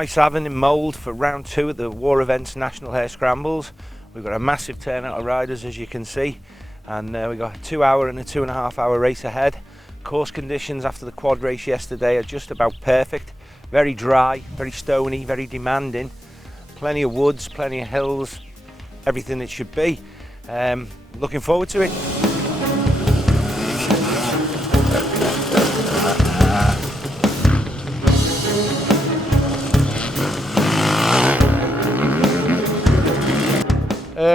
Maeshafn in Mould for round 2 at the War Events National Hare Scrambles. We've got a massive turnout of riders, as you can see, and we've got a 2-hour and a 2.5-hour race ahead. Course conditions after the quad race yesterday are just about perfect. Very dry, very stony, very demanding. Plenty of woods, plenty of hills, everything it should be. Looking forward to it.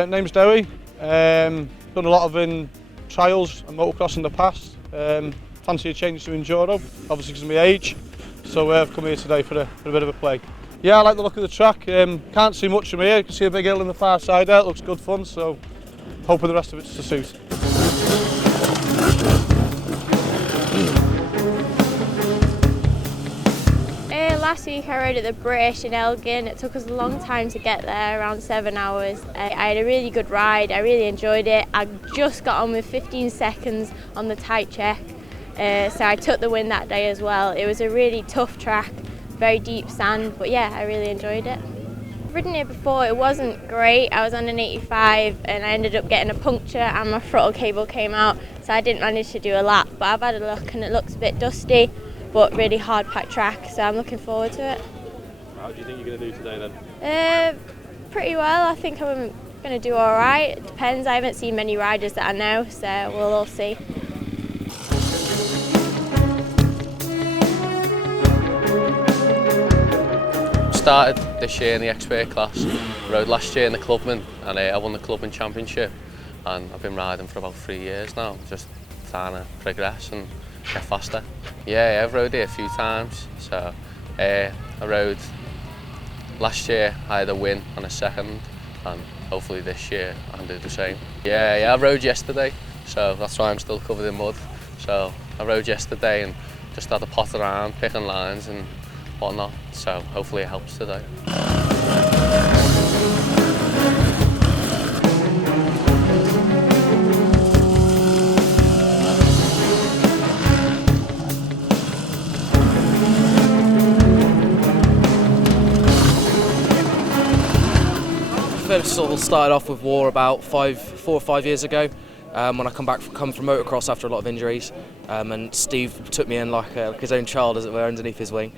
Name's Dewi. Done a lot of trials and motocross in the past. Fancy a change to enduro, obviously because of my age. So I've come here today for a bit of a play. Yeah, I like the look of the track. Can't see much from here. You can see a big hill on the far side there. It looks good fun. So hoping the rest of it's to suit. Last week I rode at the British in Elgin. It took us a long time to get there, around 7 hours. I had a really good ride, I really enjoyed it. I just got on with 15 seconds on the tight check, so I took the win that day as well. It was a really tough track, very deep sand, but yeah, I really enjoyed it. I've ridden here before, it wasn't great. I was on an 85 and I ended up getting a puncture and my throttle cable came out, so I didn't manage to do a lap, but I've had a look and it looks a bit dusty, but really hard packed track, so I'm looking forward to it. How do you think you're going to do today then? Pretty well. I think I'm going to do all right. It depends. I haven't seen many riders that I know, so we'll all see. Started this year in the expert class, rode last year in the clubman, and I won the clubman championship, and I've been riding for about 3 years now, just trying to progress and get faster. Yeah, I've rode here a few times. So I rode last year, I had a win and a second, and hopefully this year I can do the same. Yeah, I rode yesterday, so that's why I'm still covered in mud. So I rode yesterday and just had to pot around, picking lines and whatnot, so hopefully it helps today. First sort of started off with War about 4 or 5 years ago, when I come from motocross after a lot of injuries, and Steve took me in like his own child, as it were, underneath his wing.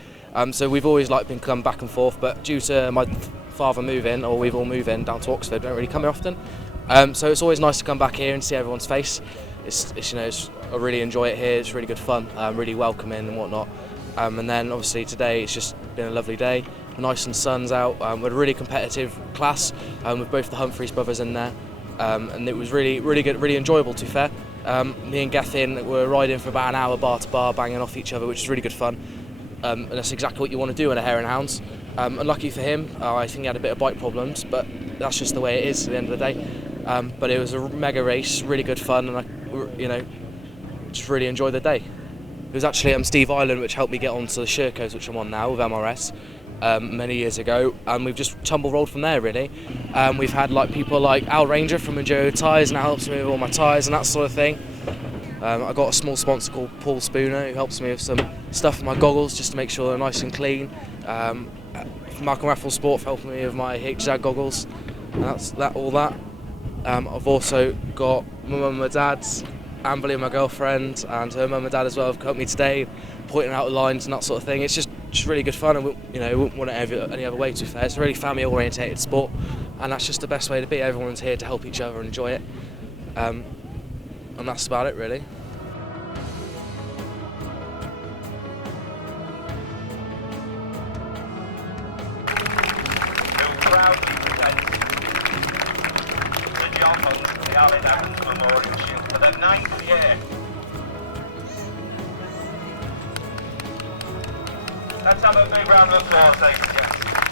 So we've always been come back and forth, but due to my father moving, or we've all moved in down to Oxford, don't really come here often. So it's always nice to come back here and see everyone's face. I really enjoy it here. It's really good fun, really welcoming and whatnot. And then obviously today it's just been a lovely day. Nice and sun's out. We're a really competitive class with both the Humphreys brothers in there, and it was really good, really enjoyable to be fair. Me and Gethin were riding for about an hour bar to bar, banging off each other, which is really good fun. And that's exactly what you want to do in a hare and hounds. Unlucky for him, I think he had a bit of bite problems, but that's just the way it is at the end of the day. But it was a mega race, really good fun, and I just really enjoyed the day. It was actually Steve Island which helped me get onto the Shercos, which I'm on now with MRS. Many years ago, and we've just tumble rolled from there really. We've had people like Al Ranger from Enjoy Tyres now helps me with all my tyres and that sort of thing. I got a small sponsor called Paul Spooner who helps me with some stuff for my goggles just to make sure they're nice and clean. Malcolm Raffles Sport for helping me with my HZAG goggles, and that's all that. I've also got my mum and my dad's, Amberly, my girlfriend, and her mum and dad as well have helped me today, pointing out the lines and that sort of thing. It's just really good fun, and we wouldn't want it any other way, to be fair. It's a really family orientated sport, and that's just the best way to be. Everyone's here to help each other and enjoy it, and that's about it really. For the 9th year. Let's have a big round of applause, ladies and gents.